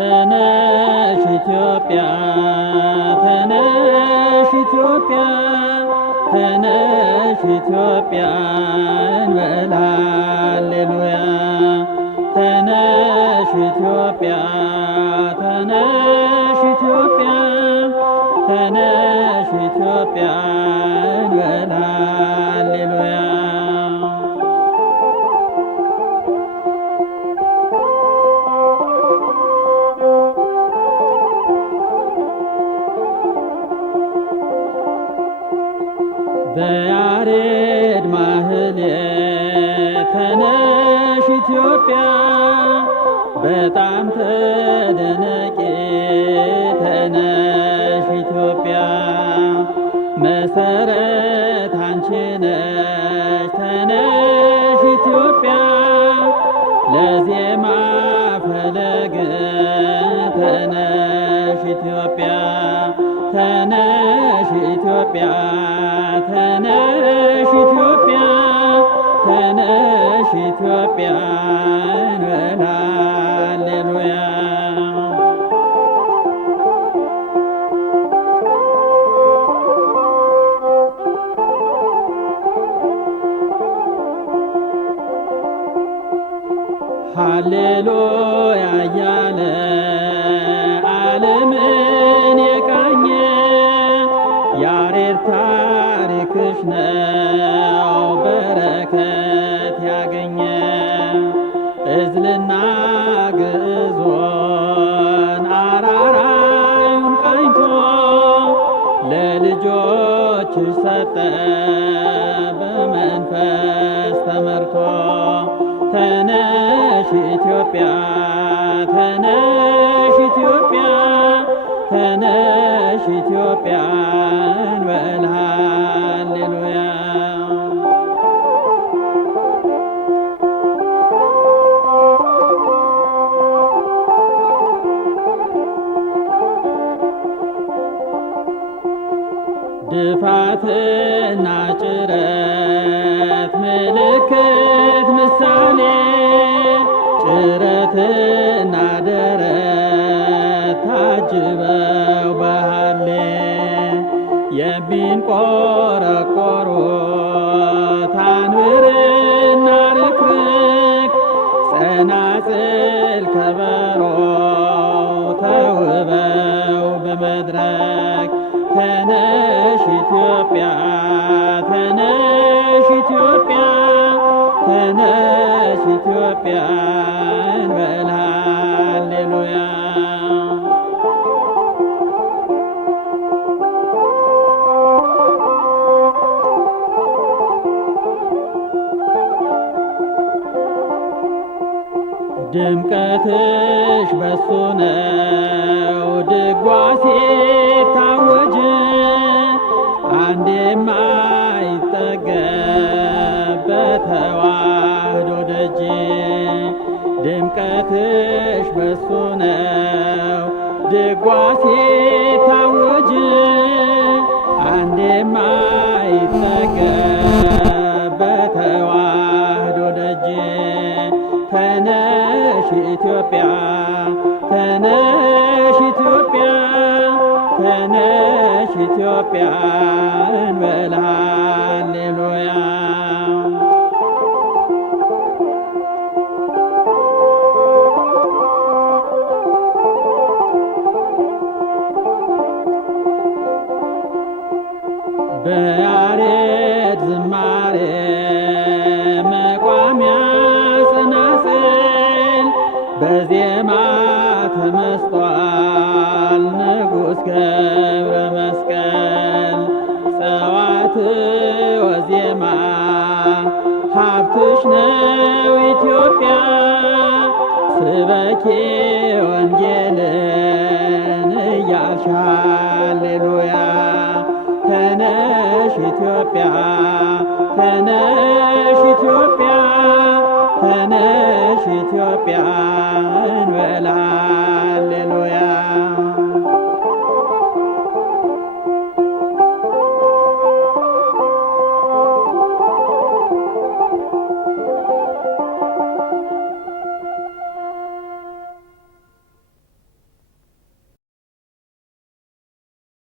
ተነሽ ኢትዮጵያ ተነሽ ኢትዮጵያ ተነሽ ኢትዮጵያ እንበል ሃሌሉያ ተነሽ ኢትዮጵያ ተነሽ ኢትዮጵያ ተነሽ ኢትዮጵያ እንበል ሃሌሉያ በያሬድ ማህሌት ተነሽ ኢትዮጵያ በጣም ተደነቂ ተነሽ ኢትዮጵያ መሰረት አንቺ ነሽ ተነሽ ኢትዮጵያ ለዜማ ፈለግ ተነሽ ኢትዮጵያ ተነሽ ኢትዮጵያ ተነሽ ኢትዮጵያ ተነሽ ኢትዮጵያ እንበል ሃሌሉያ ሃሌሉያ እያለ ዓለምን የቃኘ ያሬድ ታሪክሽ ነው በረከት ያገኘ እዝልና ግዕዞን አራራዩን ቃኝቶ ለልጆችሽ ሰጠ በመንፈስ ተመርቶ ተነሽ ኢትዮጵያ ተነሽ ኢትዮጵያ ተነሽ ኢትዮጵያ እንበል ሃሌሉያ ድፋትና ጭረት ምልክት ምሳሌ ጭረትና ደረት ታጅበው በሃሌ የሚንቆረቆሩት አንብርና ርክርክ ጸናጽል ከበሮ ተውበው በመድረክ ተነሽ ኢትዮጵያ ተነሽ ኢትዮጵያ ተነሽ ኢትዮጵያ እንበል ሃሌሉያ ድምቀትሽ በሱ ነው ድጓ ሲታወጅ አንዴም አይጠገብ በተዋህዶ ደጅ ድምቀትሽ በሱ ነው ድጓ ሲታወጅ አንዴም አይጠገብ በተዋህዶ ደጅ ተነሽ ኢትዮጵያ ተነሽ ኢትዮጵያ ተነሽ ኢትዮጵያ እንበል ሃሌሉያ በያሬድ ዝማሬ መቋሚያ ጽናጽል በዜማ ተመስጧል ንጉሥ ገብረ መስቀል ጸዋት ወዜማ ሀብትሽ ነው ኢትዮጵያ ስበኪ ወንጌልን እያልሽ ሃሌሉያ ተነሽ ኢትዮጵያ ተነሽ ኢትዮጵያ ተነሽ ኢትዮጵያ